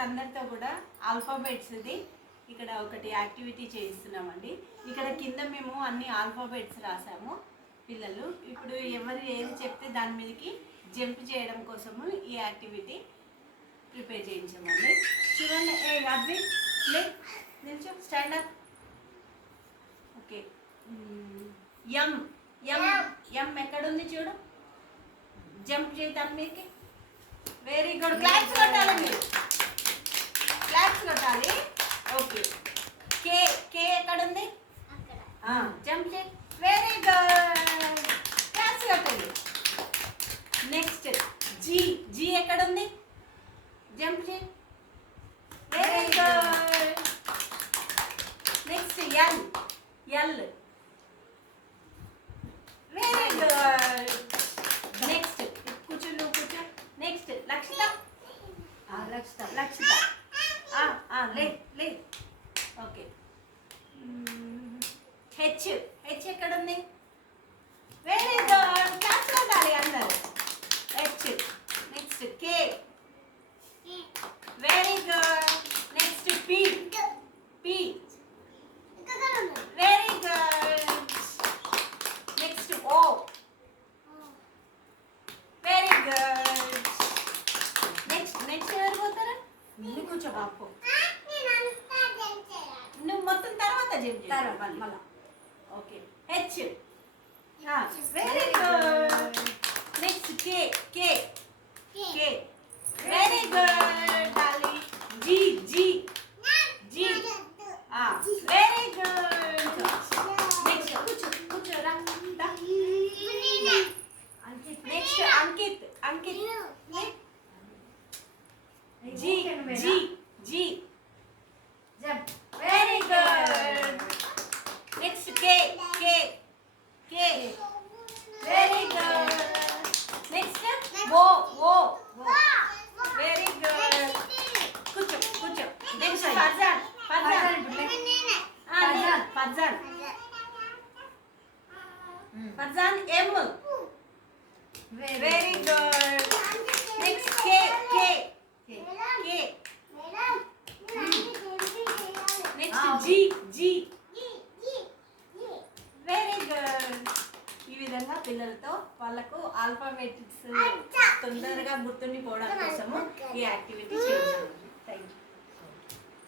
పిల్లలందరితో కూడా ఆల్ఫాబెట్స్ది ఇక్కడ ఒకటి యాక్టివిటీ చేయిస్తున్నామండి. ఇక్కడ కింద మేము అన్ని ఆల్ఫాబెట్స్ రాసాము. పిల్లలు ఇప్పుడు ఎవరు ఏది చెప్తే దాని మీదకి జంప్ చేయడం కోసము ఈ యాక్టివిటీ ప్రిపేర్ చేయించామండి. చూడండి, అద్వి లే, నిల్చో, స్టాండ్ అప్. ఓకే, ఎం ఎం ఎం ఎక్కడుంది చూడు, జంప్ చేద్దాం మీదకి. వెరీ గుడ్, క్లాప్స్ కొట్టాలి మీరు, క్లాప్స్ కొట్టాలి. ఓకే, కే కే ఎక్కడుంది, జంప్ చేయి. వెరీ గుడ్, క్లాప్స్ కొట్టాలి. నెక్స్ట్ జీ జీ ఎక్కడుంది, జంప్ చేయి. Very good. Next L L. Very good. Next కూర్చో, నువ్వు కూర్చో. నెక్స్ట్ లక్షిత, లక్షిత లే లే. ఓకే, హెచ్ హెచ్ ఎక్కడుంది. వెరీ గుడ్, క్లాస్ కొట్టాలి అందరు. H. Next K. Very good. Next P P. Very good. Next O. Very good. Next next ఎవరు పోతారా, నువ్వు కూర్చో బాపు. నువ్వు మొత్తం తర్వాత చెప్తారా మళ్ళా. Okay, H. Very good. Next K K K. Very good డాలి. G G G. Very good. Next కూర్చో కూర్చోరా. Next Ankit Ankit. G G G. Very good. Next K K K. Very good. Next O O. Very good. కూర్చో కూర్చో. Next Farzan Farzan Farzan Farzan M. Very good. Next K K K. Next G G. Very good. ఈ విధంగా పిల్లలతో వాళ్ళకు alphabetics తొందరగా గుర్తుండిపోవడం కోసము ఈ activity చేయించాలి. Thank you.